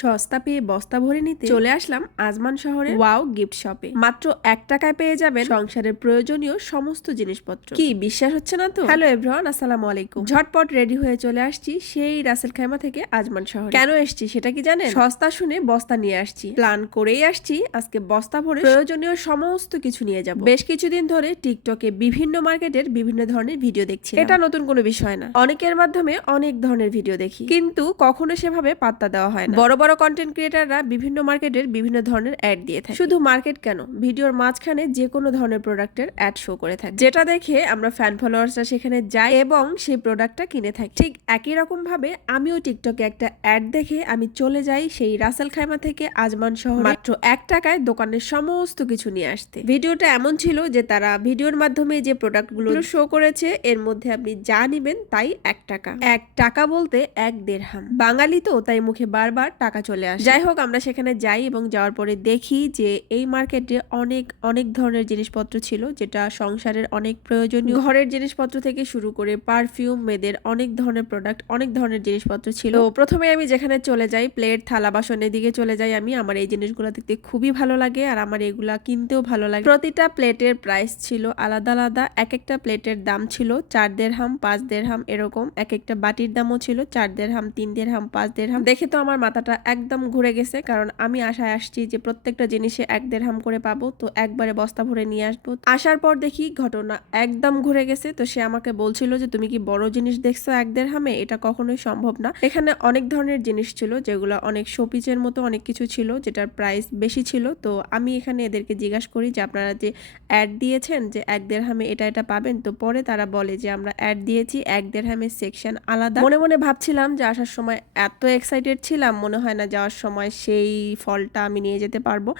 সস্তা পেয়ে বস্তা ভরে নিতে চলে আসলাম আজমান শহরে ওয়াও গিফট শপে। মাত্র 1 টাকায় পেয়ে যাবেন সংসারের প্রয়োজনীয় সমস্ত জিনিসপত্র। কি বিশ্বাস হচ্ছে না তো? হ্যালো এভরিওয়ান, আসসালামু আলাইকুম। ঝটপট রেডি হয়ে চলে আসছি সেই রাসেল খাইমা থেকে আজমান শহরে। কেন এসছি সেটা কি জানেন? সস্তা শুনে বস্তা নিয়ে আসছি, প্ল্যান করেই আসছি আজকে বস্তা ভরে প্রয়োজনীয় সমস্ত কিছু নিয়ে যাব। বেশ কিছুদিন ধরে টিকটকে বিভিন্ন মার্কেটের বিভিন্ন ধরনের ভিডিও দেখছি। এটা নতুন কোনো বিষয় না, অনেকের মাধ্যমে অনেক ধরনের ভিডিও দেখি, কিন্তু কখনো সেভাবে পাত্তা দেওয়া হয় না। বড় বড় কন্টেন্ট ক্রিয়েটাররা বিভিন্ন মার্কেটের বিভিন্ন ধরনের অ্যাড দিয়ে থাকে। শুধু মার্কেট কেন, ভিডিওর মাঝখানে যে কোনো ধরনের প্রোডাক্টের অ্যাড শো করে থাকে, যেটা দেখে আমরা ফ্যান ফলোয়ার্সরা সেখানে যাই এবং সেই প্রোডাক্টটা কিনে থাকি। ঠিক একই রকম ভাবে আমিও টিকটকে একটা অ্যাড দেখে আমি চলে যাই সেই রাসেল খাইমা থেকে আজমান শহরে মাত্র 1 টাকায় দোকানের সমস্ত কিছু নিয়ে আসতে। ভিডিওটা এমন ছিল যে তারা ভিডিওর মাধ্যমে যে প্রোডাক্টগুলো শো করেছে এর মধ্যে আপনি যা নিবেন তাই 1 টাকা। 1 টাকা বলতে 1 দেড়হাম। বাঙালি তো তাই মুখে বারবার টাকা চলে আসে। যাই হোক, আমরা সেখানে যাই এবং যাওয়ার পরে দেখি যে এই মার্কেটে অনেক অনেক ধরনের জিনিসপত্র ছিল, যেটা সংসারের অনেক প্রয়োজনীয় ঘরের জিনিসপত্র থেকে শুরু করে পারফিউম, মেয়েদের অনেক ধরনের প্রোডাক্ট, অনেক ধরনের জিনিসপত্র ছিল। তো প্রথমে আমি যেখানে চলে যাই প্লেট, থালা, বাসনের দিকে চলে যাই। আমার এই জিনিসগুলো দেখতে খুবই ভালো লাগে আর আমার এগুলা কিনতেও ভালো লাগে। প্রতিটা প্লেটের প্রাইস ছিল আলাদা আলাদা। এক একটা প্লেটের দাম ছিল 4 দেড়হাম, 5 দেড়হাম এরকম। এক একটা বাটির দামও ছিল 4 দেড়হাম, 3 দেড়হাম, 5 দেড়হাম। দেখে তো আমার মাথাটা একদম ঘুরে গেছে, কারণ আমি আশায় আসছি যে প্রত্যেকটা জিনিসে 1 দেড়হাম করে পাবো, তো একবারে বস্তা ভরে নিয়ে আসবো। আসার পর দেখি ঘটনা একদম ঘুরে গেছে। তো সে আমাকে বলছিল যে তুমি কি বড় জিনিস দেখছো 1 দেড়হামে? এটা কখনোই সম্ভব না। এখানে অনেক ধরনের জিনিস ছিল, যেগুলো অনেক শোপিসের মতো অনেক কিছু ছিল, যেটার প্রাইস বেশি ছিল। তো আমি এখানে এদেরকে জিজ্ঞাসা করি যে আপনারা যে অ্যাড দিয়েছেন যে 1 দেড়হামে এটা এটা পাবেন, তো পরে তারা বলে যে আমরা অ্যাড দিয়েছি 1 দেড়হামের সেকশন আলাদা। মনে মনে ভাবছিলাম যে আসার সময় এত এক্সাইটেড ছিলাম, মনে হয় না যাওয়ার সময় সেই ফলটা আমি নিয়ে যেতে পারবো।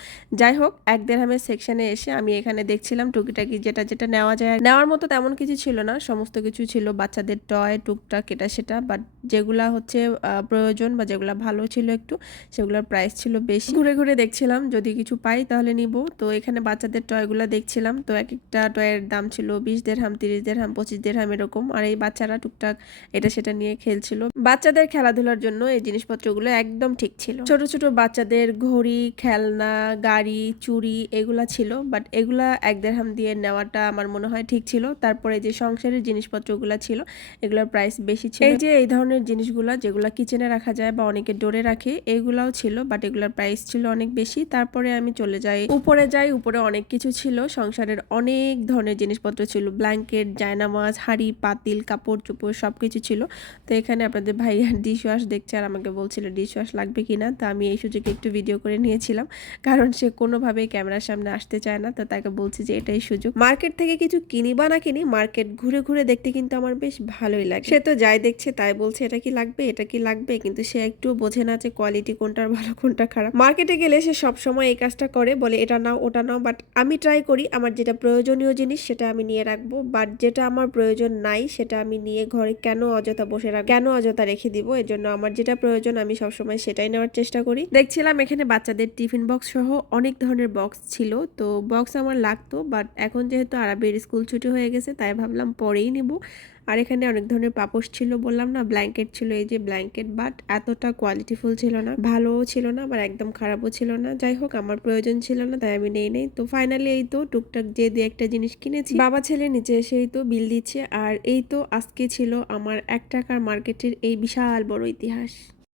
যাই হোক, 1 দেড়হামের সেকশনে এসে আমি এখানে দেখছিলাম টুকিটাকি যেটা যেটা নেওয়া যায়। নেওয়ার মতো তেমন কিছু ছিল না, সমস্ত কিছু ছিল বাচ্চাদের টয়, টুকটাক এটা সেটা, বাট যেগুলা হচ্ছে প্রয়োজন বা যেগুলা ভালো ছিল একটু, সেগুলোর প্রাইস ছিল বেশি। ঘুরে ঘুরে দেখছিলাম যদি কিছু পাই তাহলে নিব। তো এখানে বাচ্চাদের টয়গুলা দেখছিলাম, তো এক একটা টয়ের দাম ছিল 20 দেড়হাম, 30 দেড়হাম, 25 দেড়হাম এরকম। আর এই বাচ্চারা টুকটাক এটা সেটা নিয়ে খেলছিল। বাচ্চাদের খেলাধুলার জন্য এই জিনিসপত্রগুলো একদম ঠিক ছিল। ছোট ছোট বাচ্চাদের ঘড়ি, খেলনা, গাড়ি, চুড়ি এগুলা ছিল, বাট এগুলা 1 দেড়হাম দিয়ে নেওয়াটা আমার মনে হয় ঠিক ছিল। তারপরে যে সংসারের জিনিসপত্রগুলো ছিল এগুলোর প্রাইস বেশি ছিল। এই যে এই ধরনের জিনিসগুলা যেগুলা কিচেনে রাখা যায় বা অনেকে ডোরে রাখে, এগুলাও ছিল, বাট এগুলোর প্রাইস ছিল অনেক বেশি। তারপরে আমি চলে যাই উপরে, উপরে অনেক কিছু ছিল, সংসারের অনেক ধরনের জিনিসপত্র ছিল, ব্ল্যাঙ্কেট, জায়নামাজ, হাঁড়ি, পাতিল, কাপড় চোপড় সবকিছু ছিল। তো এখানে আপনাদের ভাইয়া ডিশ ওয়াশ দেখছে আর আমাকে বলছিল ডিশ ওয়াশ লাগবে কিনা। তো আমি এই সুযোগে একটু ভিডিও করে নিয়েছিলাম, কারণ সে কোনোভাবেই ক্যামেরার সামনে আসতে চায় না। তো তাকে বলছি যে এটাই সুযোগ। মার্কেট থেকে কিছু কিনি বা না কিনি, মার্কেট ঘুরে ঘুরে দেখতে কিন্তু আমার বেশ ভালোই লাগে। সে তো যাই দেখছে তাই বলছে এটা কি লাগবে, এটা কি লাগবে, কিন্তু সে একটু বোঝে না যে কোয়ালিটি কোনটার ভালো কোনটা খারাপ। মার্কেটে গেলে সে সবসময় এই কাজটা করে, বলে এটা নাও ওটা নাও, বাট আমি ট্রাই করি আমার যেটা প্রয়োজনীয় জিনিস সেটা আমি নিয়ে রাখবো, বাট যেটা আমার প্রয়োজন নাই সেটা আমি নিয়ে ঘরে কেন অযথা বসে রাখবো, কেন অযথা রেখে দিব। এর জন্য আমার যেটা প্রয়োজন আমি সবসময় সেটাই নেওয়ার চেষ্টা করি। দেখছিলাম এখানে বাচ্চাদের টিফিন বক্স সহ অনেক ধরনের বক্স ছিল, তো বক্স আমার লাগতো, বাট এখন যেহেতু আরাবের স্কুল ছুটি হয়ে গেছে তাই ভাবলাম পরেই নিব। আর এখানে অনেক ধরনের পাপোশ ছিল, বললাম না ব্ল্যাঙ্কেট ছিল, এই যে ব্ল্যাঙ্কেট, বাট এতটা কোয়ালিটিফুল ছিল না, ভালোও ছিল না আবার একদম খারাপও ছিল না। যাই হোক, আমার প্রয়োজন ছিল না তাই আমি নেই। তো ফাইনালি এই তো টুকটাক যে দু একটা জিনিস কিনেছি। বাবা ছেলে নিচে এসেই তো বিল দিচ্ছে। আর এই তো আজকে ছিল আমার 1 টাকার মার্কেটের এই বিশাল বড় ইতিহাস।